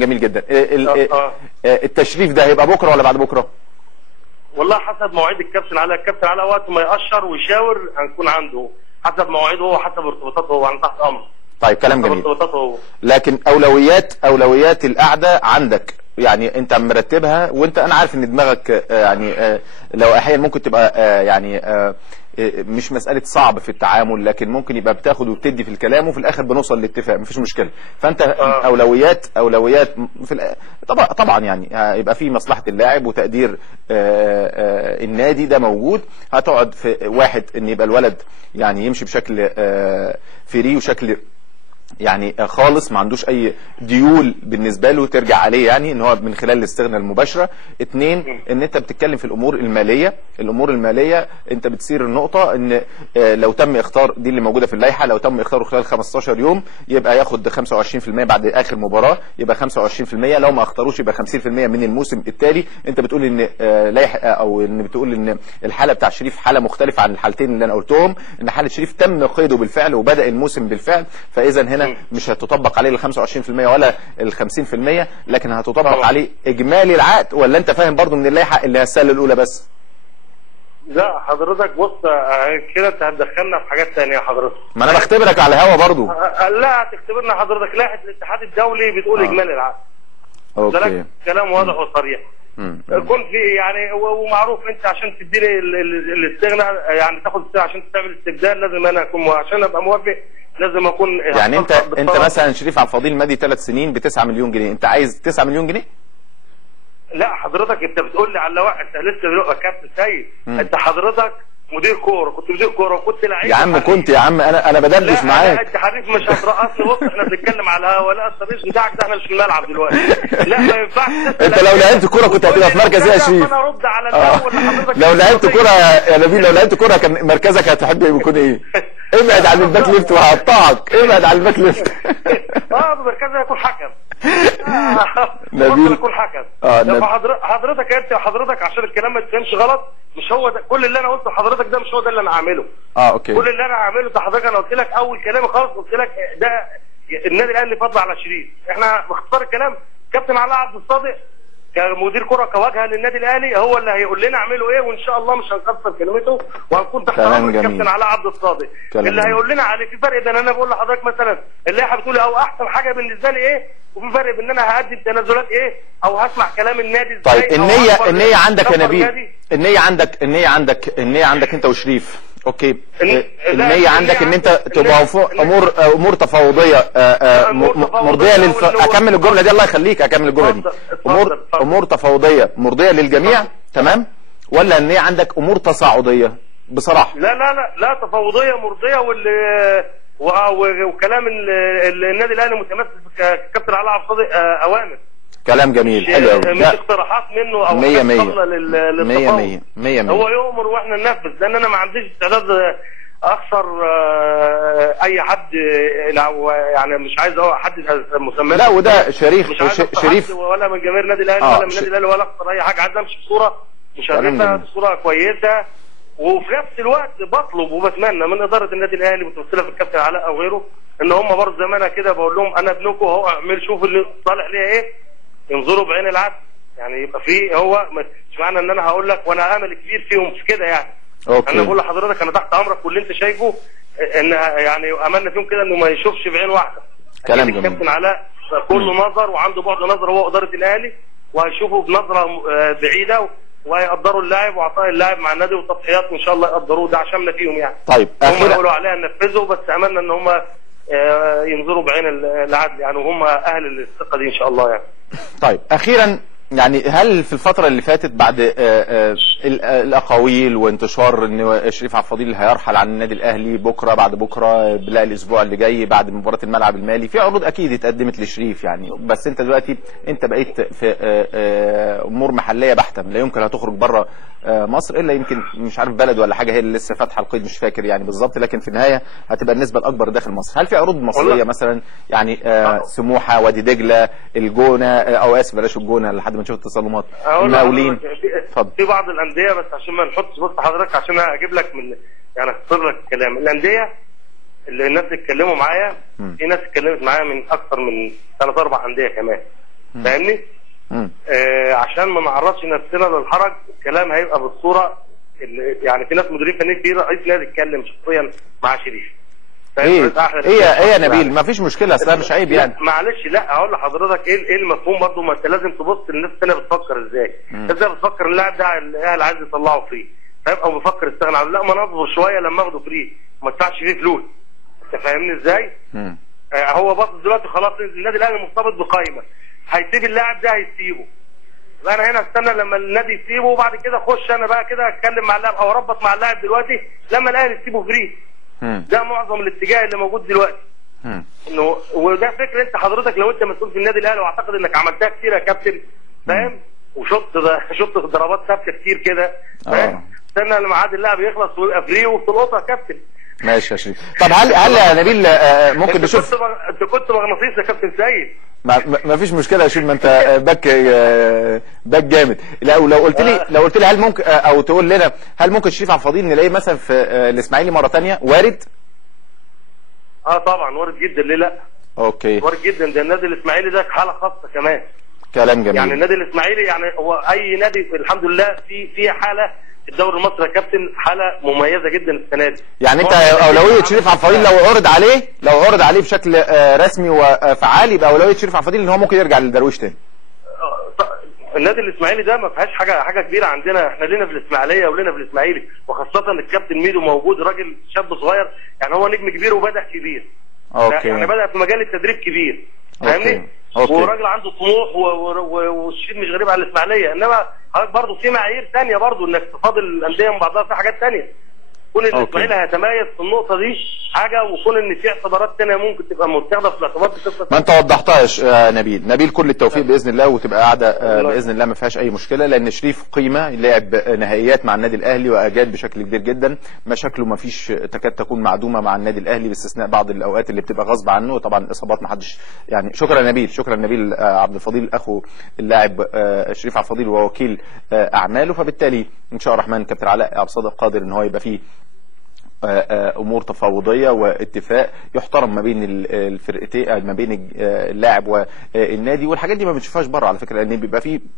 جميل جدا. التشريف ده هيبقى بكره ولا بعد بكره؟ والله حسب مواعيد الكابتن علاء. الكابتن علاء وقت ما يقشر ويشاور هنكون عنده، حسب مواعيده هو، حسب ارتباطاته هو، عن تحت امر. طيب كلام جميل. لكن اولويات القعده عندك، يعني انت مرتبها، وانت انا عارف ان دماغك يعني لو احيانا ممكن تبقى يعني مش مسألة صعب في التعامل، لكن ممكن يبقى بتاخد وبتدي في الكلام وفي الاخر بنوصل لاتفاق، مفيش مشكلة. فانت اولويات في طبعا يعني يبقى في مصلحة اللاعب وتقدير النادي، ده موجود. هتقعد في واحد ان يبقى الولد يعني يمشي بشكل فري وشكل يعني خالص، ما عندوش اي ديول بالنسبه له ترجع عليه، يعني ان هو من خلال الاستغناء المباشره. اتنين، ان انت بتتكلم في الامور الماليه انت بتثير النقطه ان لو تم اختار، دي اللي موجوده في اللائحه، لو تم اختاره خلال 15 يوم يبقى ياخد 25% بعد اخر مباراه، يبقى 25%. لو ما اختاروش يبقى 50% من الموسم التالي. انت بتقول ان لائحه، او ان بتقول ان الحاله بتاع شريف حاله مختلفه عن الحالتين اللي انا قلتهم، ان حاله شريف تم قيده بالفعل وبدا الموسم بالفعل، فاذا هنا مش هتطبق عليه ال 25% ولا ال 50%، لكن هتطبق عليه اجمالي العقد. ولا انت فاهم برضو من اللائحه اللي هي السنه الاولى بس؟ لا حضرتك بص، كده انت هتدخلنا في حاجات ثانيه حضرتك. ما انا بختبرك على الهوا برضو. لا هتختبرنا حضرتك. لائحه الاتحاد الدولي بتقول اجمالي العقد. اوكي، كلام واضح وصريح. كنت في يعني، ومعروف انت عشان تديني الاستغناء، يعني تاخد عشان تعمل استبدال، لازم انا اكون عشان ابقى موافق لازم اكون يعني انت مثلا شريف عبد الفضيل مادي 3 سنين ب 9 مليون جنيه، انت عايز 9 مليون جنيه؟ لا حضرتك انت بتقول لي على واحد، انت لسه كابتن سيد. انت حضرتك مدير كوره، كنت مدير كوره وكنت لعيب يا عم. كنت يا عم انا بدردش معاك. لا انت حريف مش هترقصني. بص احنا بنتكلم على الهوا، لا السريش بتاعك ده احنا مش في الملعب دلوقتي. لا ما ينفعش. انت لو لعبت كوره كنت هتبقى في مركز ايه يا شريف؟ انا ارد على الاول حضرتك. لو لعبت كوره يا نبيل، لو لعبت كوره كان مركزك هتحب يكون ايه؟ ابعد عن الباك ليفت وهقطعك. ابعد عن الباك ليفت. مركزي هيكون حكم. نبيل يكون حكم. حضرتك عشان الكلام ما يتفهمش غلط، مش هو ده كل اللي انا قلته لحضرتك، ده مش هو ده اللي انا هعمله. اوكي. كل اللي انا هعمله ده حضرتك، انا قلت لك اول كلامي خالص، قلت لك ده النادي الاهلي فضل على شريف. احنا باختصار الكلام، كابتن علاء عبد الصادق كمدير كره كواجهه للنادي الاهلي هو اللي هيقول لنا اعملوا ايه، وان شاء الله مش هنكسر كلمته وهنكون تحت امر الكابتن علاء عبد الصادق اللي هيقول لنا عليه. في فرق بين انا بقول لحضرتك مثلا اللائحه بتقول او احسن حاجه بالنسبه لي ايه، وفي فرق بين ان انا هقدم تنازلات ايه، او هسمع كلام النادي ازاي. طيب النية عندك يا نبيل، النية عندك انت وشريف. اوكي. النية عندك ان انت تبقى امور تفاوضيه مرضيه اكمل الجمله دي، الله يخليك اكمل الجمله دي. امور تفاوضيه مرضيه للجميع، تمام؟ ولا النية عندك امور تصاعديه بصراحه؟ لا تفاوضيه مرضيه، وكلام النادي الاهلي متمثل في كابتن علاء عبد الصادق اوامر. كلام جميل، حلو قوي. مش اقتراحات منه او مية هو يؤمر واحنا ننفذ، لان انا ما عنديش استعداد اخسر اي حد، يعني مش عايز احدد مسمى. لا وده شريف ولا من جماهير النادي الاهلي ولا من النادي الاهلي ولا اخسر اي حاجه. عايز امشي بصوره مشرفه، بصوره كويسه، وفي نفس الوقت بطلب وبتمنى من اداره النادي الاهلي متمثله في الكابتن علاء او غيره، ان هم برضه زي ما انا كده بقول لهم انا ابنكم اهو، اعمل شوف اللي صالح ليا ايه، ينظروا بعين العدل. يعني يبقى في هو مش معنى ان انا هقول لك وانا امل كبير فيهم في كده يعني. أوكي. انا بقول لحضرتك انا تحت امرك، واللي انت شايفه ان يعني املنا فيهم كده انه ما يشوفش بعين واحده. كلام جميل. الكابتن علاء كله نظر وعنده بعد نظر هو اداره الاهلي، وهيشوفوا بنظره بعيده، وهيقدروا اللاعب وعطاء اللاعب مع النادي والتضحيات، وان شاء الله يقدروه، ده عشمنا فيهم يعني. طيب هم يقولوا عليها ننفذه، بس املنا ان هم ينظروا بعين العدل يعني، وهم اهل الثقه دي ان شاء الله يعني. طيب اخيرا، يعني هل في الفترة اللي فاتت بعد الأقاويل وانتشار ان شريف عبد الفضيل هيرحل عن النادي الأهلي بكرة بعد بكرة، بلا الأسبوع اللي جاي بعد مباراة الملعب المالي، في عروض أكيد اتقدمت لشريف يعني، بس أنت دلوقتي أنت بقيت في أمور محلية بحتة، لا يمكن هتخرج بره مصر إلا يمكن مش عارف بلد ولا حاجة هي اللي لسه فاتحة القيد، مش فاكر يعني بالظبط، لكن في النهاية هتبقى النسبة الأكبر داخل مصر. هل في عروض مصرية مثلا يعني سموحة، وادي دجلة، الجونة، أو آسف بلاش الجونة لحد ما نشوف التصالمات، المقاولين؟ في بعض الانديه، بس عشان ما نحطش بص حضرتك، عشان اجيب لك من يعني اختصر لك الكلام، الانديه اللي الناس اتكلموا معايا، في ناس اتكلمت معايا من اكثر من 3 4 انديه كمان. فاهمني؟ عشان ما نعرضش نفسنا للحرج، الكلام هيبقى بالصوره يعني في ناس مديرين فنيين كتير، رئيس نادي اتكلم شخصيا مع شريف. ايه يا نبيل، ما فيش مشكله، اصلا مش عيب يعني. معلش، لا هقول لحضرتك ايه المفهوم برضه، ما انت لازم تبص للناس الثانيه بتفكر ازاي. ازاي بتفكر اللاعب ده الاهلي عايز يطلعه فري، فاهم؟ او بيفكر يستغنى عنه، لا ما نصبر شويه لما اخده فري وما ادفعش فيه فلوس. انت فاهمني ازاي؟ هو باصص دلوقتي خلاص النادي الاهلي مرتبط بقائمه، هيسيب اللاعب ده هيسيبه. انا هنا استنى لما النادي يسيبه، وبعد كده اخش انا بقى كده اتكلم مع اللاعب او اربط مع اللاعب دلوقتي لما الاهلي يسيبه فري. ده معظم الاتجاه اللي موجود دلوقتي. انه وده فكر انت حضرتك لو انت مسؤول في النادي الاهلي، واعتقد انك عملتها كتير يا كابتن، فاهم؟ وشفت ضربات ثابته كتير كده، فاهم؟ استنى لما عاد اللاعب يخلص ويبقى فري وبتلقطها يا كابتن. ماشي يا شريف. طب هل يا نبيل ممكن نشوف؟ انت كنت مغناطيس يا كابتن سيد. ما فيش مشكله يا شريف، ما انت باك جامد. لو قلت لي هل ممكن او تقول لنا هل ممكن شريف عبد الفضيل نلاقيه مثلا في الاسماعيلي مره ثانيه؟ وارد؟ طبعا وارد جدا، ليه لا؟ اوكي، وارد جدا. ده النادي الاسماعيلي ده حاله خاصه كمان. كلام جميل. يعني النادي الاسماعيلي يعني هو اي نادي الحمد لله في حاله في الدوري المصري يا كابتن، حاله مميزه جدا السنه دي. يعني انت اولويه شريف عبد الفضيل لو عرض عليه بشكل رسمي وفعال، يبقى اولويه شريف عبد الفضيل ان هو ممكن يرجع للدرويش تاني. النادي الاسماعيلي ده ما فيهاش حاجه كبيره عندنا، احنا لينا في الاسماعيليه ولينا في الاسماعيلي، وخاصه الكابتن ميدو موجود، راجل شاب صغير، يعني هو نجم كبير وبدا كبير. اوكي. يعني بدا في مجال التدريب كبير، فاهمني؟ وراجل عنده طموح والشيء مش غريب على الاسماعيليه، انما حضرتك برضه في معايير ثانيه برضه انك تفاضل الانديه من بعضها في حاجات ثانيه. كون الاسماعيلي هيتميز في النقطه دي حاجه، وكون ان في اعتبارات ثانيه ممكن تبقى متاخده في الاعتبار بقصه. ما انت وضحتهاش يا نبيل كل التوفيق باذن الله، وتبقى قاعده باذن الله ما فيهاش اي مشكله، لان شريف قيمه، لعب نهائيات مع النادي الاهلي واجاد بشكل كبير جدا، مشاكله ما فيش تكاد تكون معدومه مع النادي الاهلي باستثناء بعض الاوقات اللي بتبقى غصب عنه، وطبعا الاصابات ما حدش يعني. شكرا نبيل عبد الفضيل، اخو اللاعب شريف عبد الفضيل ووكيل اعماله، فبالتالي ان شاء الله الرحمن كابتن علاء عبد الصادق قادر ان هو يبقى فيه امور تفاوضيه واتفاق يحترم ما بين الفرقتين، ما بين اللاعب والنادي، والحاجات دي ما بنشوفهاش بره على فكره، لان بيبقى فيه